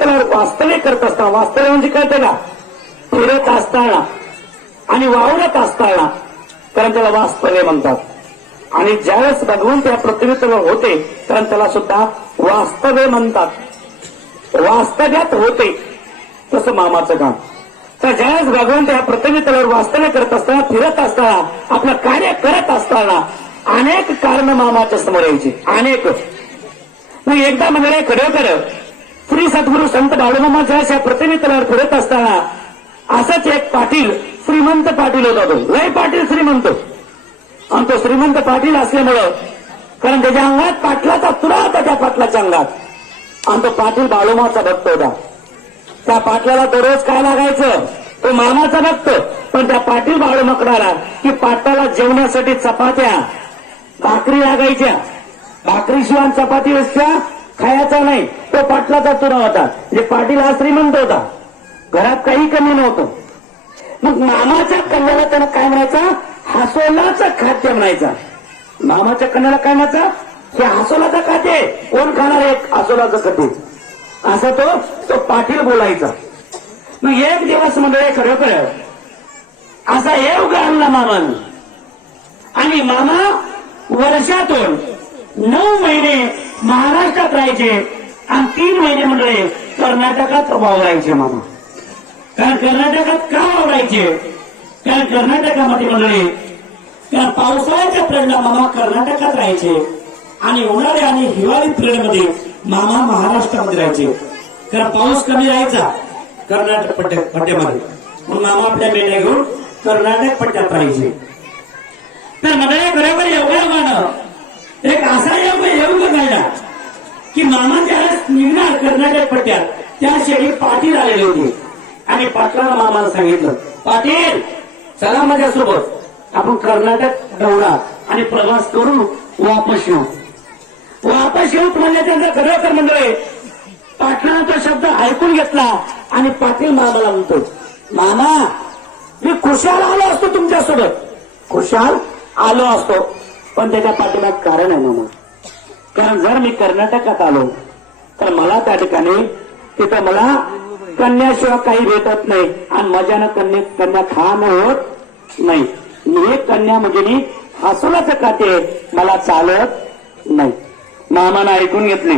तलावर वास्तव्य करत असताना वास्तव्य म्हणजे कळतं का फिरत असताना आणि वावरत असताना. कारण त्याला वास्तव्य म्हणतात. आणि ज्यावेळेस भगवंत या पृथ्वी होते कारण त्याला सुद्धा वास्तव्य म्हणतात. वास्तव्यात होते. तसं मामाचं काम. तर ज्यावेळेस भगवंत या पृथ्वीतलावर वास्तव्य करत असताना फिरत असताना आपलं कार्य करत असताना अनेक कारण मामाच्या समोर यायची. अनेक. मग एकदा मंडळी हो खरोखर श्री सद्गुरू संत बाळूमामाच्या अशा पृथ्वी फिरत असताना असाच एक पाटील श्रीमंत पाटील होता तो. लय पाटील श्रीमंत. आणि तो श्रीमंत पाटील असल्यामुळं कारण त्याच्या अंगात पाटलाचा तुरा होता त्या पाटलाच्या अंगात. आणि तो पाटील बाळूमाचा भक्त होता. त्या पाटलाला दररोज काय लागायचं? तो मामाचा भक्त. पण त्या पाटील बाळूमा मकडाला की पाटलाला जेवण्यासाठी चपात्या भाकरी लागायच्या. भाकरीशिवाय चपाती असत्या खायचा नाही. तो पाटलाचा तुरा होता. म्हणजे पाटील हा श्रीमंत होता. घरात काही कमी नव्हतं. मग मामाच्या कन्याला त्यानं काय म्हणायचा? हसोलाचं खाद्य म्हणायचा. मामाच्या कन्याला काय म्हणायचा? हे हसोलाचं खाते कोण खाणार एक हसोलाचं खाते असा तो तो पाटील बोलायचा. मग एक दिवस म्हणजे खरोखर असा एव आणला मामान? आणि मामा वर्षातून नऊ महिने महाराष्ट्रात राहायचे. आणि तीन महिने मंडळी कर्नाटकात वावरायचे मामा. कारण कर्नाटकात का वावरायचे? कारण कर्नाटकामध्ये मंडळी कारण पावसाळ्याच्या प्रेरणा मामा कर्नाटकात राहायचे. आणि उन्हाळी आणि हिवाळी पिरियडमध्ये मामा महाराष्ट्रामध्ये राहायचे. कारण पाऊस कमी राहायचा कर्नाटक पट्ट्या पट्ट्यामध्ये. मग मामा आपल्या मेंढ्या घेऊन कर्नाटक पट्ट्यात राहायचे. तर मंडळी बरोबर एवढ्या एक असा योग योग घडला की मामा ज्यावेळेस निघणार कर्नाटक पट्ट्यात त्या शेळी पाटील आलेले होते. आणि पाटलाला मामाला सांगितलं पाटील चला माझ्यासोबत. आपण कर्नाटक दौडा आणि प्रवास करून वापस येऊ. वापस येऊ? म्हणजे त्यांचा खरोखर मंडळ. पाटलानं तो शब्द ऐकून घेतला आणि पाटील मामाला म्हणतो मामा मी खुशाल आलो असतो तुमच्यासोबत. खुशाल आलो असतो पण त्याच्या पाठीला कारण आहे मामा. कारण जर मी कर्नाटकात आलो तर मला त्या ठिकाणी तिथं मला कन्याशिवाय काही भेटत नाही. आणि मजानं कन्या कन्या खान होत नाही. मी एक कन्या म्हणजे मी हसवलाच खाते मला चालत नाही. मामानं ऐकून घेतले.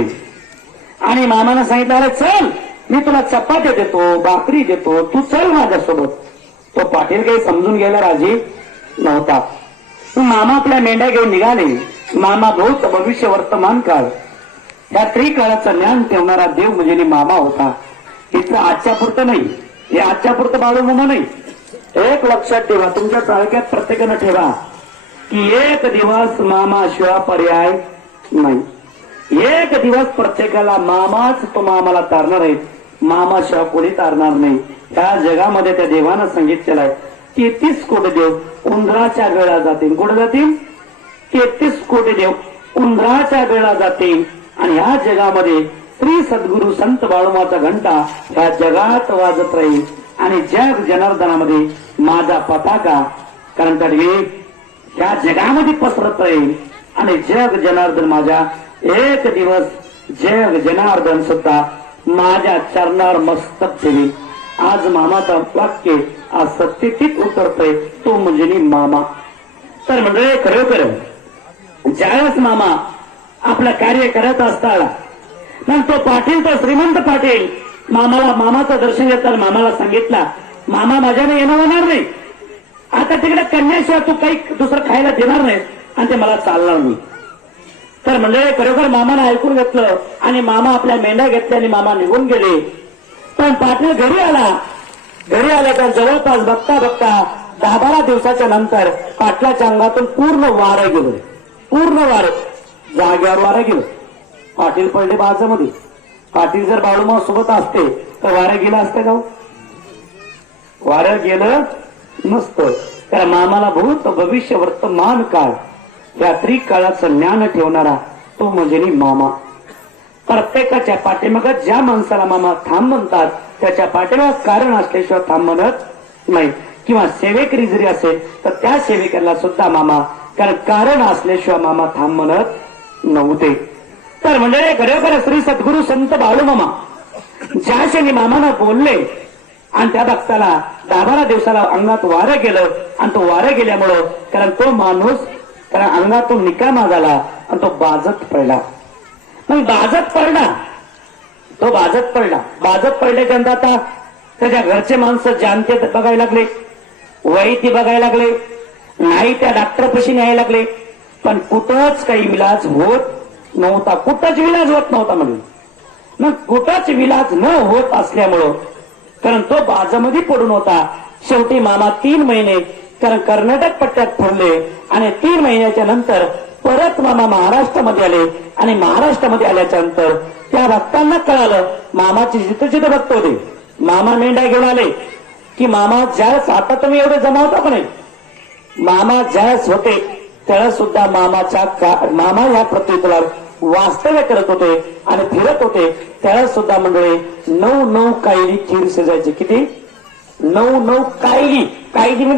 आणि मामानं सांगितलं अरे चल मी तुला चपात्या देतो भाकरी देतो तू चल माझ्यासोबत. तो पाटील काही समजून घ्यायला राजी नव्हता. मामा आपल्या मेंढ्या घेऊन निघाले. मामा भूत भविष्य वर्तमान काळ या त्रिकाळाचं ज्ञान ठेवणारा देव म्हणजे मामा होता. इथं आजच्या पुरतं नाही. हे आजच्या पुरतं बाळूमामा नाही. एक लक्षात ठेवा तुमच्या तालुक्यात प्रत्येकानं ठेवा की एक दिवस मामा शिवाय पर्याय नाही. एक दिवस प्रत्येकाला मामाच तो मामाला तारणार आहे मामा शिवाय कोणी तारणार नाही. त्या जगामध्ये त्या देवानं सांगितलेलं आहे तेहतीस कोटी देव उंदराच्या वेळा जातील. कुठे जातील? तेहतीस कोटी देव उंदराच्या वेळा जातील. आणि ह्या जगामध्ये श्री सद्गुरु संत बाळुमाचा घंटा ह्या जगात वाजत राहील. आणि जग जनार्दनामध्ये माझा पताका कारण तर हे ह्या जगामध्ये पसरत राहील. आणि जग जनार्दन माझ्या एक दिवस जग जनार्दन सुद्धा माझ्या चरणार मस्तक ठेवी. आज मामाचा वाक्य आज सत्यतीत उतरतोय. तो म्हणजे मामा. तर म्हणजे खरोखर ज्यावेळेस मामा आपलं कार्य करत असताना. मग तो पाटील तो श्रीमंत पाटील मामाला मामाचं दर्शन घेताना मामाला सांगितला मामा माझ्याने येणं होणार नाही. आता तिकडे कन्याशिवाय तू काही दुसरं खायला देणार नाही आणि ते मला चालणार नाही. तर म्हणजे खरोखर मामाने ऐकून घेतलं आणि मामा आपल्या मेंढ्या घेतल्या आणि मामा निघून गेले. पण पाटील घरी आला. घरी आला तर जवळपास बघता बघता दहा बारा दिवसाच्या नंतर पाटलाच्या अंगातून पूर्ण वारं गेलो. पूर्ण वारं. जाग्यावर वारं गेलं. पाटील पडले बाजामध्ये पाटील जर बाळूमा सोबत असते तर वारं गेलं असतं का हो? वारं गेलं नसतं. कारण मामाला भूत भविष्य वर्तमान काळ या त्रिकाळाचं ज्ञान ठेवणारा तो म्हणजे मामा. प्रत्येकाच्या पाठीमाग ज्या माणसाला मामा थांब म्हणतात त्याच्या पाठीमाग कारण असल्याशिवाय थांब म्हणत नाही. किंवा सेवेकरी जरी असेल तर त्या सेवेकऱ्याला सुद्धा मामा कारण कारण असल्याशिवाय मामा थांब म्हणत नव्हते. तर म्हणजे खरोखर श्री सद्गुरु संत बाळूमामा ज्या क्षणी मामानं बोलले आणि त्या भक्ताला दहा बारा दिवसाला अंगात वारं गेलं आणि तो वारं गेल्यामुळं कारण तो माणूस कारण अंगातून निकामा झाला आणि तो बाजत पडला. मग बाजत पडला. तो बाजत पडला. बाजत पडल्याच्यानंतर आता. त्याच्या घरचे माणसं जानते बघायला लागले. वैती बघायला लागले. नाही त्या डॉक्टरपाशी न्यायला लागले. पण कुठंच काही विलाज होत नव्हता. कुठंच विलाज होत नव्हता म्हणून. मग कुठंच विलाज न होत असल्यामुळं कारण तो बाजामध्ये पडून होता. शेवटी मामा तीन महिने कारण कर्नाटक पट्ट्यात फिरले आणि तीन महिन्याच्या नंतर परत मामा महाराष्ट्रामध्ये आले आणि महाराष्ट्रामध्ये आल्याच्यानंतर त्या भक्तांना कळालं मामाचे जिथे जिथं भक्त होते. मामा मेंढा घेऊन आले की मामा ज्यास आता तुम्ही एवढे जमावता का नाही मामा ज्यास होते त्याला सुद्धा मामाच्या का- मामा या पृथ्वीतलावर वास्तव्य करत होते आणि फिरत होते. त्यावेळेस सुद्धा मंडळी नऊ नऊ कायली खीर शिजायची. किती? नऊ नऊ कायली कायली म्हणजे